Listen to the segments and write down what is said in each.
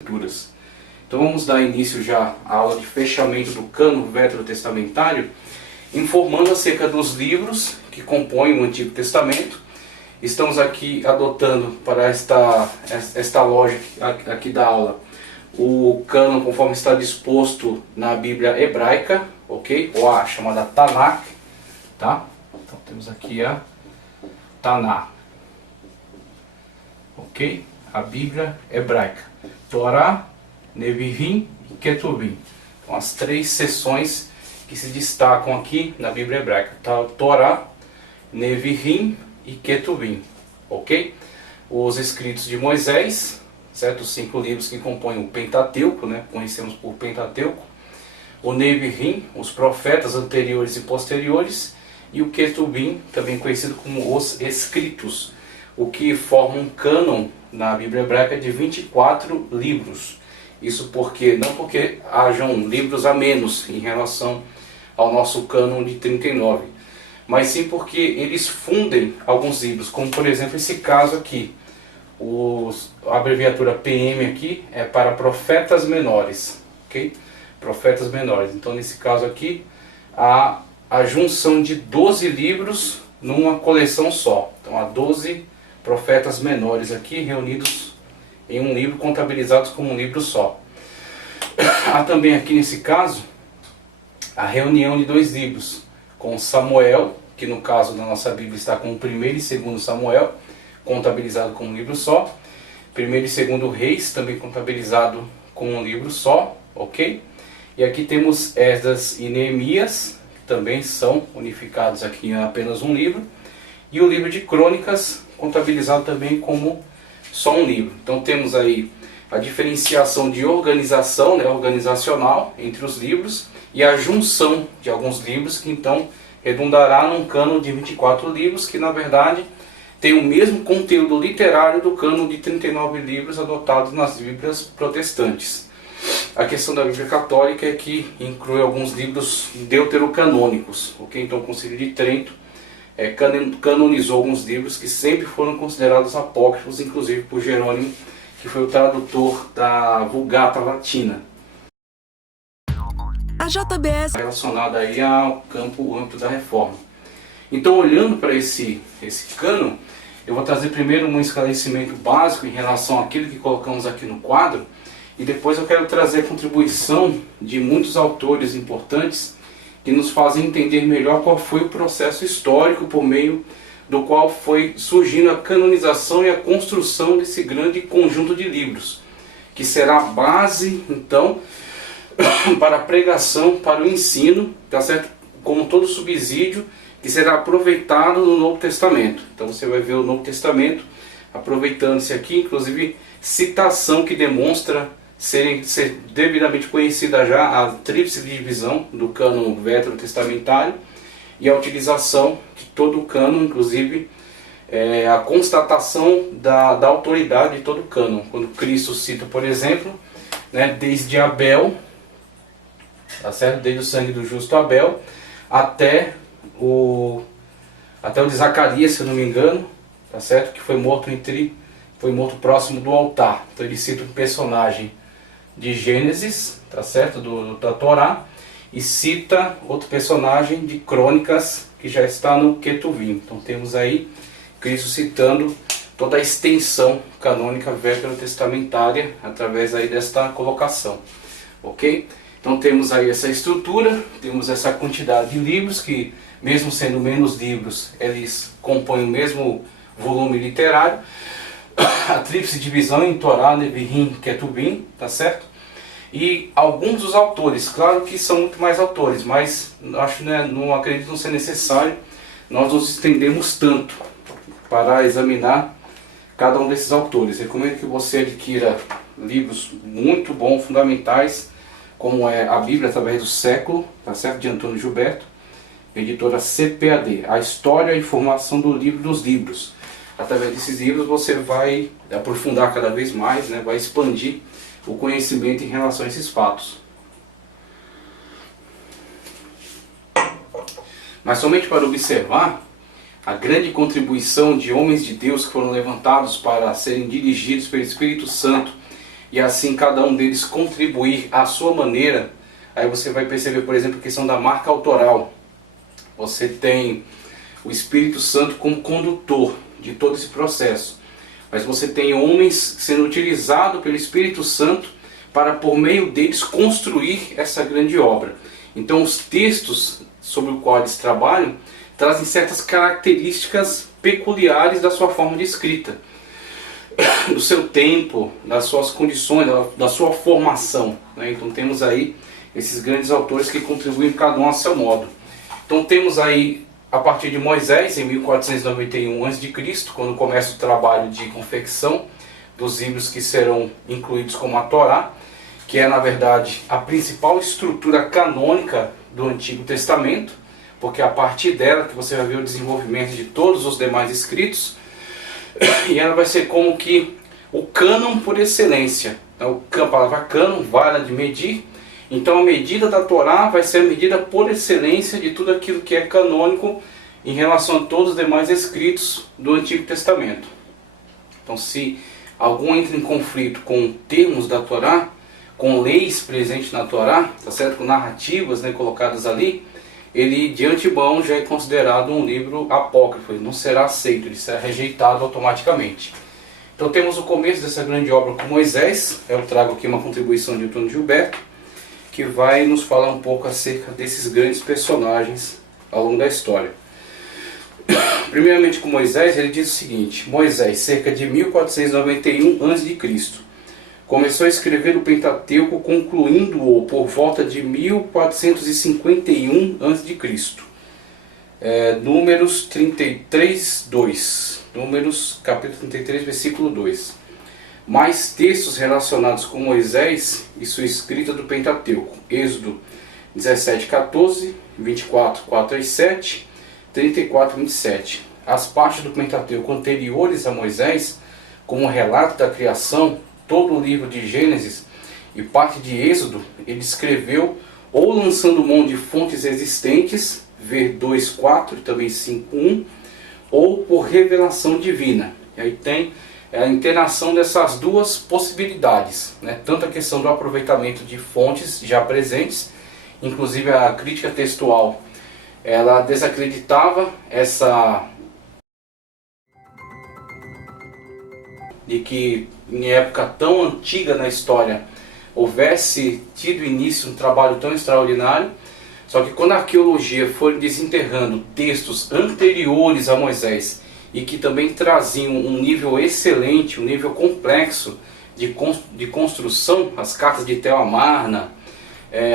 Escrituras. Então vamos dar início já à aula de fechamento do cânon veterotestamentário, informando acerca dos livros que compõem o Antigo Testamento. Estamos aqui adotando para esta lógica aqui da aula o cânon conforme está disposto na Bíblia hebraica, ok? Ou a chamada Tanakh, tá? Então temos aqui a Tanakh, ok? A Bíblia hebraica, Torá, Nevi'im e Ketuvim. Então as três seções que se destacam aqui na Bíblia hebraica, tá? Torá, Nevi'im e Ketuvim, ok? Os escritos de Moisés, certo? Os 5 livros que compõem o Pentateuco, né? Conhecemos por Pentateuco. O Nevi'im, os profetas anteriores e posteriores, e o Ketuvim, também conhecido como os escritos, o que forma um cânon na Bíblia hebraica de 24 livros. Isso não porque hajam livros a menos em relação ao nosso cânon de 39, mas sim porque eles fundem alguns livros, como por exemplo esse caso aqui. A abreviatura PM aqui é para profetas menores, ok? Profetas menores. Então nesse caso aqui, a junção de 12 livros numa coleção só. Então há 12 profetas menores aqui reunidos em um livro, contabilizados como um livro só. Há também aqui nesse caso a reunião de 2 livros, com Samuel, que no caso da nossa Bíblia está com o 1º e 2º Samuel, contabilizado como um livro só. 1º e 2º Reis, também contabilizado como um livro só, ok? E aqui temos Esdras e Neemias, que também são unificados aqui em apenas um livro. E o livro de Crônicas, contabilizado também como só um livro. Então temos aí a diferenciação de organização, né, organizacional entre os livros, e a junção de alguns livros que então redundará num cânon de 24 livros, que na verdade tem o mesmo conteúdo literário do cânon de 39 livros adotados nas Bíblias protestantes. A questão da Bíblia católica é que inclui alguns livros deuterocanônicos, ok? Então o Concílio de Trento canonizou alguns livros que sempre foram considerados apócrifos, inclusive por Jerônimo, que foi o tradutor da Vulgata Latina. A JBS relacionada aí ao âmbito da reforma. Então, olhando para esse cânon, eu vou trazer primeiro um esclarecimento básico em relação àquilo que colocamos aqui no quadro, e depois eu quero trazer a contribuição de muitos autores importantes que nos fazem entender melhor qual foi o processo histórico por meio do qual foi surgindo a canonização e a construção desse grande conjunto de livros, que será a base, então, para a pregação, para o ensino, tá certo? Como todo subsídio que será aproveitado no Novo Testamento. Então você vai ver o Novo Testamento aproveitando-se aqui, inclusive citação que demonstra ser devidamente conhecida já a tríplice divisão do cânon veterotestamentário e a utilização de todo o cânon, inclusive a constatação da autoridade de todo o cânon. Quando Cristo cita, por exemplo, né, desde Abel, tá certo? Desde o sangue do justo Abel até o de Zacarias, se eu não me engano, tá certo? Que foi morto próximo do altar. Então ele cita um personagem de Gênesis, tá certo? Da Torá, e cita outro personagem de Crônicas que já está no Ketuvim. Então temos aí Cristo citando toda a extensão canônica veterotestamentária através aí desta colocação, ok? Então temos aí essa estrutura, temos essa quantidade de livros que, mesmo sendo menos livros, eles compõem o mesmo volume literário. A tríplice divisão em Torá, Nevi'im, Ketuvim, tá certo? E alguns dos autores, claro que são muito mais autores, mas não acredito não ser necessário nós nos estendemos tanto para examinar cada um desses autores. Recomendo que você adquira livros muito bons, fundamentais, como é a Bíblia através do século, tá certo? De Antônio Gilberto, editora CPAD, a história e formação do livro dos livros. Através desses livros você vai aprofundar cada vez mais, né? Vai expandir o conhecimento em relação a esses fatos. Mas somente para observar a grande contribuição de homens de Deus que foram levantados para serem dirigidos pelo Espírito Santo e assim cada um deles contribuir à sua maneira, aí você vai perceber, por exemplo, a questão da marca autoral. Você tem o Espírito Santo como condutor de todo esse processo, mas você tem homens sendo utilizados pelo Espírito Santo para, por meio deles, construir essa grande obra. Então os textos sobre os quais eles trabalham trazem certas características peculiares da sua forma de escrita, do seu tempo, das suas condições, da sua formação, né? Então temos aí esses grandes autores que contribuem cada um a seu modo. Então temos aí, a partir de Moisés, em 1491 a.C., quando começa o trabalho de confecção dos livros que serão incluídos como a Torá, que é na verdade a principal estrutura canônica do Antigo Testamento, porque é a partir dela que você vai ver o desenvolvimento de todos os demais escritos, e ela vai ser como que o cânon por excelência. A palavra cânon, vara de medir. Então a medida da Torá vai ser a medida por excelência de tudo aquilo que é canônico em relação a todos os demais escritos do Antigo Testamento. Então se algum entra em conflito com termos da Torá, com leis presentes na Torá, tá certo? Com narrativas, né, colocadas ali, ele de antemão já é considerado um livro apócrifo, ele não será aceito, ele será rejeitado automaticamente. Então temos o começo dessa grande obra com Moisés. Eu trago aqui uma contribuição de Antônio Gilberto, que vai nos falar um pouco acerca desses grandes personagens ao longo da história. Primeiramente com Moisés, ele diz o seguinte: Moisés, cerca de 1491 a.C., começou a escrever o Pentateuco, concluindo-o por volta de 1451 a.C. Números 33, 2. Números capítulo 33, versículo 2. Mais textos relacionados com Moisés e sua escrita do Pentateuco. Êxodo 17, 14, 24, 4 a 7, 34, 27. As partes do Pentateuco anteriores a Moisés, como o relato da criação, todo o livro de Gênesis e parte de Êxodo, ele escreveu ou lançando mão de fontes existentes, ver 2.4 e também 5.1, ou por revelação divina. E aí tem a interação dessas duas possibilidades, né? Tanto a questão do aproveitamento de fontes já presentes, inclusive a crítica textual, ela desacreditava essa de que em época tão antiga na história houvesse tido início um trabalho tão extraordinário. Só que quando a arqueologia foi desenterrando textos anteriores a Moisés e que também traziam um nível excelente, um nível complexo de construção, as cartas de Tel Amarna,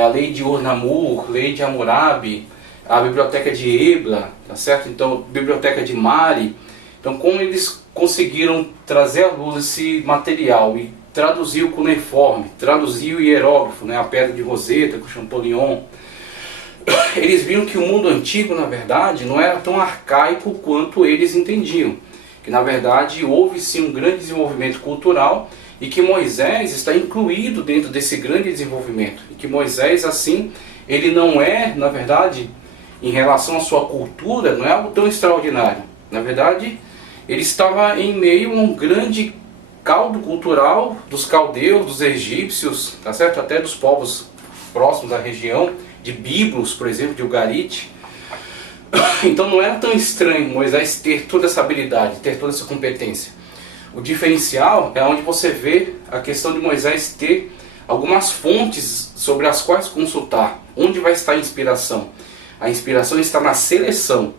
a lei de Ur-Namur, lei de Hammurabi, a biblioteca de Ebla, tá certo? Então, biblioteca de Mari. Então, como eles conseguiram trazer à luz esse material e traduzir o cuneiforme, traduzir o hierógrafo, né, a pedra de Roseta com Champollion, eles viram que o mundo antigo, na verdade, não era tão arcaico quanto eles entendiam. Que, na verdade, houve sim um grande desenvolvimento cultural e que Moisés está incluído dentro desse grande desenvolvimento. E que Moisés, assim, ele não é, na verdade, em relação à sua cultura, não é algo tão extraordinário. Na verdade, ele estava em meio a um grande caldo cultural dos caldeus, dos egípcios, tá certo? Até dos povos próximos à região, de Biblos, por exemplo, de Ugarit. Então não era tão estranho Moisés ter toda essa habilidade, ter toda essa competência. O diferencial é onde você vê a questão de Moisés ter algumas fontes sobre as quais consultar. Onde vai estar a inspiração? A inspiração está na seleção.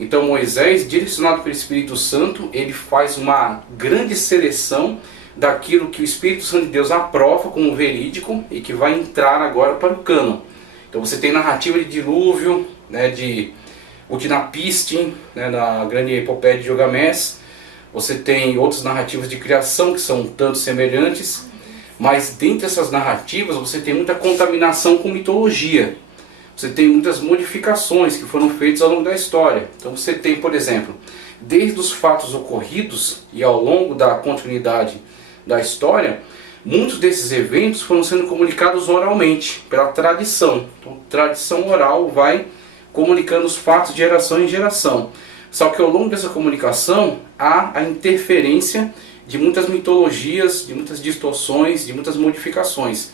Então Moisés, direcionado pelo Espírito Santo, ele faz uma grande seleção daquilo que o Espírito Santo de Deus aprova como verídico e que vai entrar agora para o cânon. Então você tem narrativa de dilúvio, né, de Utnapishtim, né, na grande epopeia de Gilgamés. Você tem outras narrativas de criação que são tanto semelhantes, mas dentre essas narrativas você tem muita contaminação com mitologia. Você tem muitas modificações que foram feitas ao longo da história. Então você tem, por exemplo, desde os fatos ocorridos e ao longo da continuidade da história, muitos desses eventos foram sendo comunicados oralmente, pela tradição. Então, tradição oral vai comunicando os fatos de geração em geração. Só que ao longo dessa comunicação há a interferência de muitas mitologias, de muitas distorções, de muitas modificações.